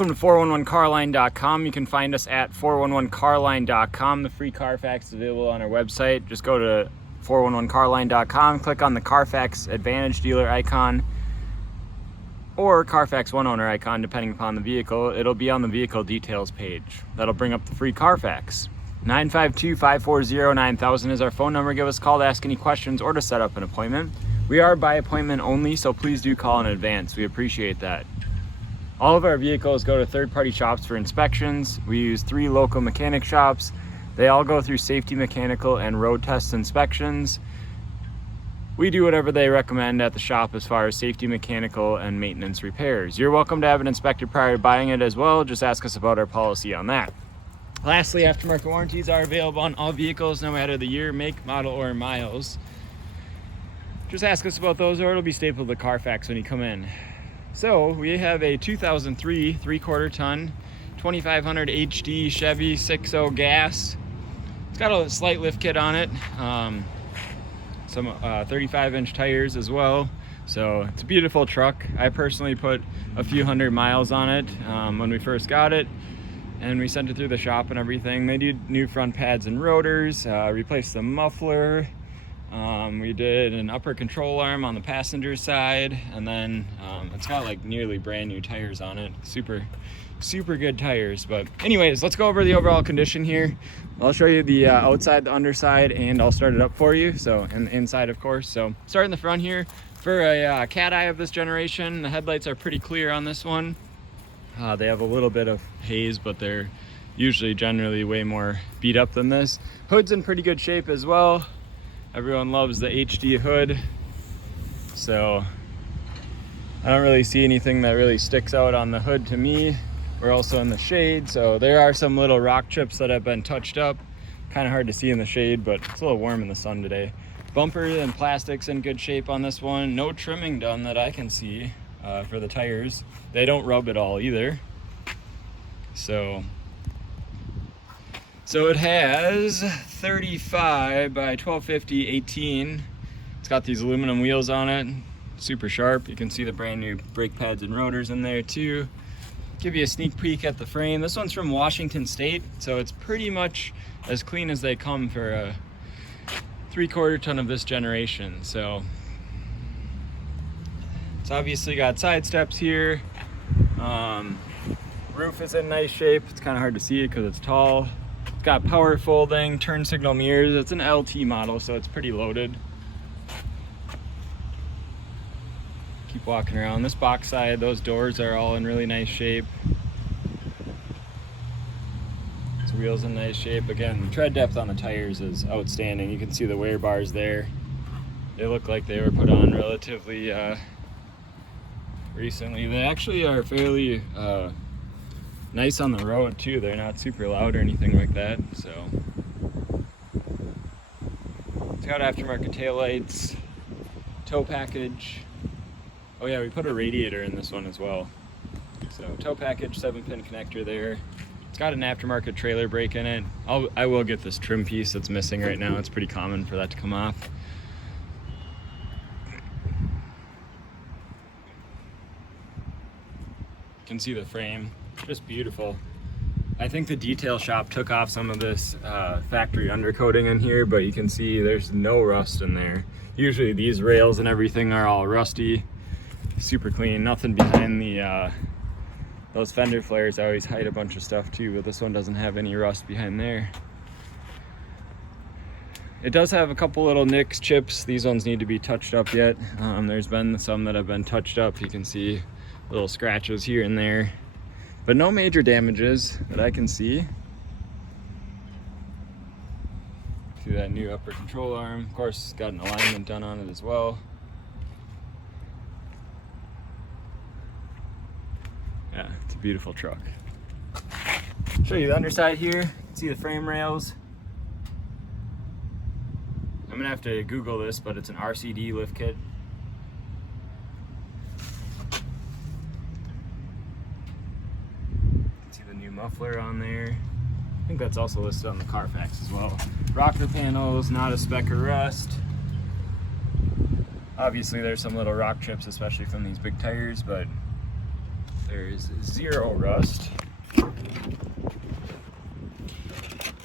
Welcome to 411carline.com. You can find us at 411carline.com. The free Carfax is available on our website. Just go to 411carline.com, click on the Carfax Advantage Dealer icon or Carfax One Owner icon, depending upon the vehicle. It'll be on the vehicle details page. That'll bring up the free Carfax. 952-540-9000 is our phone number. Give us a call to ask any questions or to set up an appointment. We are by appointment only, so please do call in advance. We appreciate that. All of our vehicles go to third-party shops for inspections. We use 3 local mechanic shops. They all go through safety, mechanical, and road test inspections. We do whatever they recommend at the shop as far as safety, mechanical, and maintenance repairs. You're welcome to have it inspected prior to buying it as well. Just ask us about our policy on that. Lastly, aftermarket warranties are available on all vehicles, no matter the year, make, model, or miles. Just ask us about those, or it'll be stapled to Carfax when you come in. So we have a 2003 3/4 ton 2500 HD Chevy 6.0 gas. It's got a slight lift kit on it, some 35-inch tires as well. So it's a beautiful truck. I personally put a few hundred miles on it when we first got it, and we sent it through the shop and everything. They did new front pads and rotors, replaced the muffler. We did an upper control arm on the passenger side, and then it's got like nearly brand new tires on it. Super good tires. But anyways, let's go over the overall condition here. I'll show you the outside, the underside, and I'll start it up for you. So, and the inside, of course. So starting in the front here, for a cat eye of this generation, the headlights are pretty clear on this one. They have a little bit of haze, but they're usually generally way more beat up than this. Hood's in pretty good shape as well. Everyone loves the HD hood, so I don't really see anything that really sticks out on the hood to me. We're also in the shade, so there are some little rock chips that have been touched up. Kind of hard to see in the shade, but it's a little warm in the sun today. Bumper and plastics in good shape on this one. No trimming done that I can see for the tires. They don't rub at all either. So it has 35 by 1250 18. It's got these aluminum wheels on it, super sharp. You can see the brand new brake pads and rotors in there too. Give you a sneak peek at the frame. This one's from Washington State, so it's pretty much as clean as they come for a 3/4 ton of this generation. So it's obviously got side steps here. Roof is in nice shape. It's kind of hard to see it because it's tall. It's got power folding, turn signal mirrors. It's an LT model, so it's pretty loaded. Keep walking around. This box side, those doors are all in really nice shape. This wheel's in nice shape. Again, the tread depth on the tires is outstanding. You can see the wear bars there. They look like they were put on relatively recently. They actually are fairly nice on the road too. They're not super loud or anything like that. So it's got aftermarket taillights, tow package. Oh yeah, we put a radiator in this one as well. So tow package, 7-pin connector there. It's got an aftermarket trailer brake in it. I will get this trim piece that's missing right now. It's pretty common for that to come off. You can see the frame. Just beautiful. I think the detail shop took off some of this factory undercoating in here, but you can see there's no rust in there. Usually these rails and everything are all rusty. Super clean, nothing behind the those fender flares. I always hide a bunch of stuff too, but this one doesn't have any rust behind there. It does have a couple little nicks, chips. These ones need to be touched up yet. There's been some that have been touched up. You can see little scratches here and there, but no major damages that I can see. See that new upper control arm. Of course, it's got an alignment done on it as well. Yeah, it's a beautiful truck. Show you the underside here. You can see the frame rails. I'm gonna have to Google this, but it's an RCD lift kit. Muffler on there. I think that's also listed on the Carfax as well. Rocker panels, not a speck of rust. Obviously there's some little rock chips, especially from these big tires, but There's zero rust.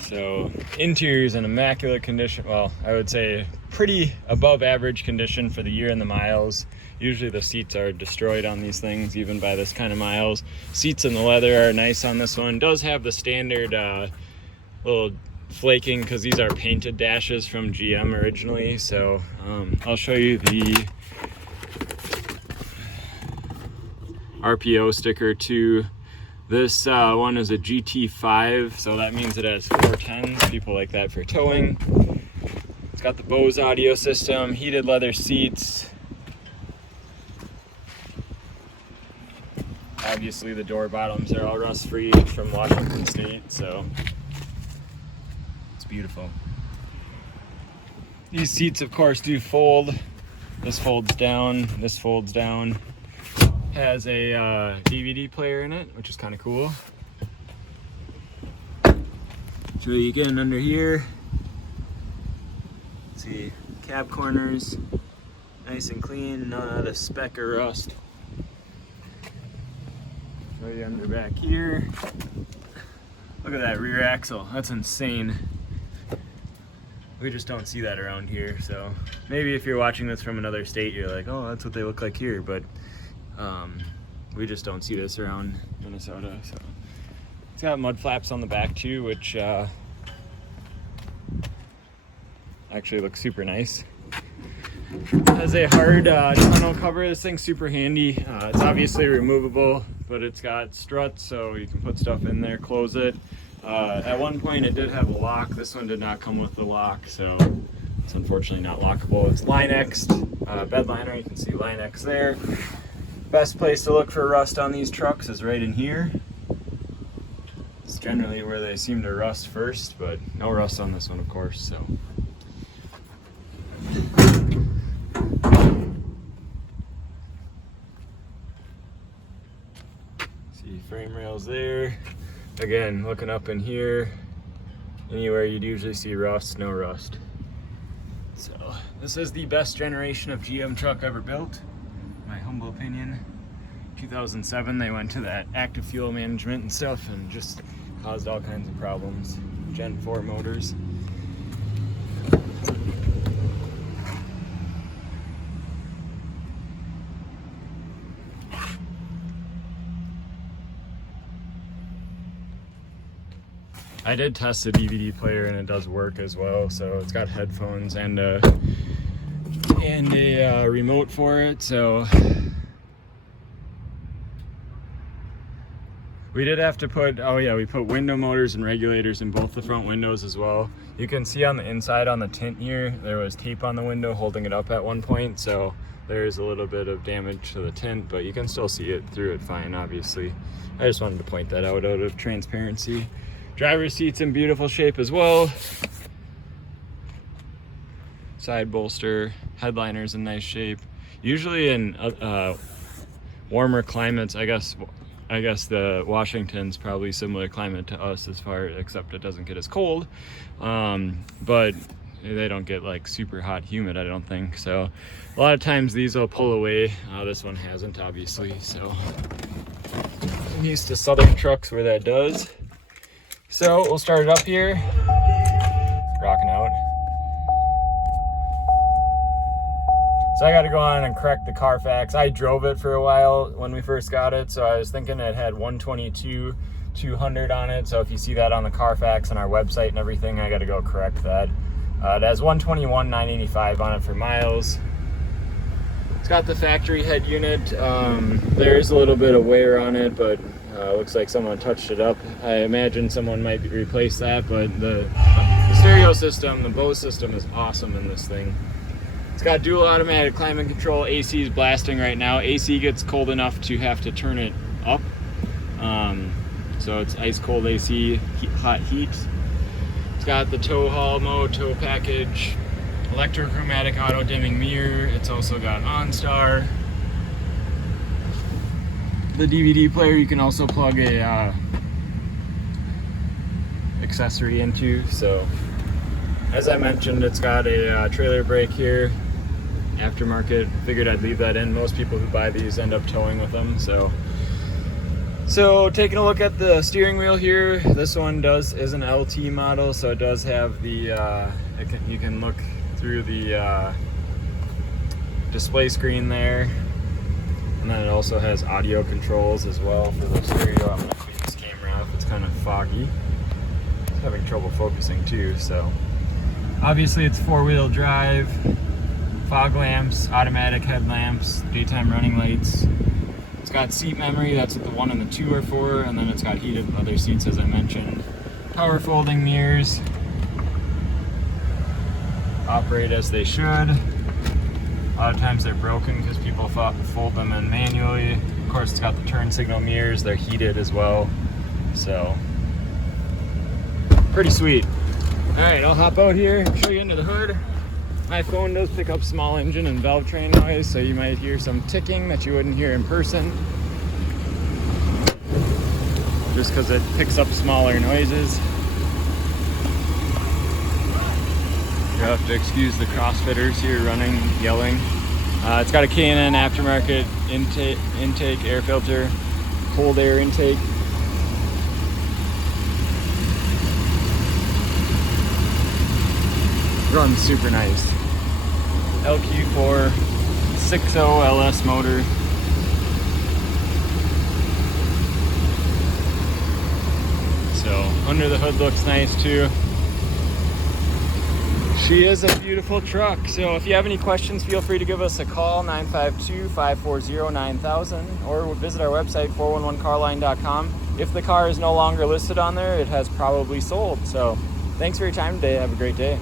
So interior's in immaculate condition. Well, I would say pretty above average condition for the year and the miles. Usually the seats are destroyed on these things, even by this kind of miles. Seats and the leather are nice on this one. Does have the standard little flaking because these are painted dashes from GM originally. So I'll show you the RPO sticker too. This one is a GT5, so that means it has 410s. People like that for towing. It's got the Bose audio system, heated leather seats. Obviously the door bottoms are all rust free from Washington State, so it's beautiful. These seats of course do fold. This folds down, this folds down. Has a DVD player in it, which is kind of cool. Show you again under here. See, cab corners, nice and clean, none of the speck or rust. Show you under back here. Look at that rear axle, that's insane. We just don't see that around here, so maybe if you're watching this from another state, you're like, oh, that's what they look like here, but we just don't see this around Minnesota. So it's got mud flaps on the back too, which actually looks super nice. Has a hard tonneau cover. This thing's super handy. It's obviously removable, but it's got struts so you can put stuff in there, close it. At one point it did have a lock. This one did not come with the lock, so it's unfortunately not lockable. It's Line-X'd, bed liner. You can see Line-X there. Best place to look for rust on these trucks is right in here. It's generally where they seem to rust first, but no rust on this one, of course. So see frame rails there. Again, looking up in here, anywhere you'd usually see rust, no rust. So this is the best generation of GM truck ever built. My humble opinion. 2007 they went to that active fuel management and stuff and just caused all kinds of problems. Gen 4 motors. I did test the DVD player and it does work as well, so it's got headphones and a remote for it. So we did have to put, we put window motors and regulators in both the front windows as well. You can see on the inside on the tint here, there was tape on the window holding it up at one point, so there's a little bit of damage to the tint, but you can still see it through it fine, obviously. I just wanted to point that out of transparency. Driver's seat's in beautiful shape as well. Side bolster, headliner's in nice shape. Usually in warmer climates, I guess the Washington's probably similar climate to us except it doesn't get as cold. But they don't get like super hot humid, I don't think. So a lot of times these will pull away. This one hasn't, obviously. So I'm used to southern trucks where that does. So we'll start it up here. Rocking out. So I got to go on and correct the Carfax. I drove it for a while when we first got it, so I was thinking it had 122,200 on it. So if you see that on the Carfax and our website and everything, I got to go correct that. It has 121,985 on it for miles. It's got the factory head unit. There is a little bit of wear on it, but looks like someone touched it up. I imagine someone might replace that, but the stereo system, the Bose system is awesome in this thing. It's got dual automatic climate control. AC is blasting right now. AC gets cold enough to have to turn it up. So it's ice cold AC, hot heat. It's got the tow haul mode, tow package, electrochromatic auto dimming mirror. It's also got OnStar. The DVD player you can also plug a accessory into. So as I mentioned, it's got a trailer brake here. Aftermarket. Figured I'd leave that in. Most people who buy these end up towing with them, so So taking a look at the steering wheel here, this one is an LT model, so it does have the, you can look through the display screen there. And then it also has audio controls as well for the stereo. I'm gonna clean this camera off, it's kind of foggy. It's having trouble focusing too, so. Obviously it's 4-wheel drive, fog lamps, automatic headlamps, daytime running lights. It's got seat memory, that's what the 1 and the 2 are for, and then it's got heated leather seats as I mentioned. Power folding mirrors. Operate as they should. A lot of times they're broken because people fold them in manually. Of course it's got the turn signal mirrors, they're heated as well. So, pretty sweet. Alright, I'll hop out here, show you into the hood. My phone does pick up small engine and valve train noise, so you might hear some ticking that you wouldn't hear in person. Just because it picks up smaller noises. You'll have to excuse the CrossFitters here running, yelling. It's got a K&N aftermarket intake air filter, cold air intake. Runs super nice. LQ4 6.0 LS motor. So under the hood looks nice too. She is a beautiful truck. So if you have any questions, feel free to give us a call, 952-540-9000, or visit our website, 411carline.com. If the car is no longer listed on there, it has probably sold. So thanks for your time today. Have a great day.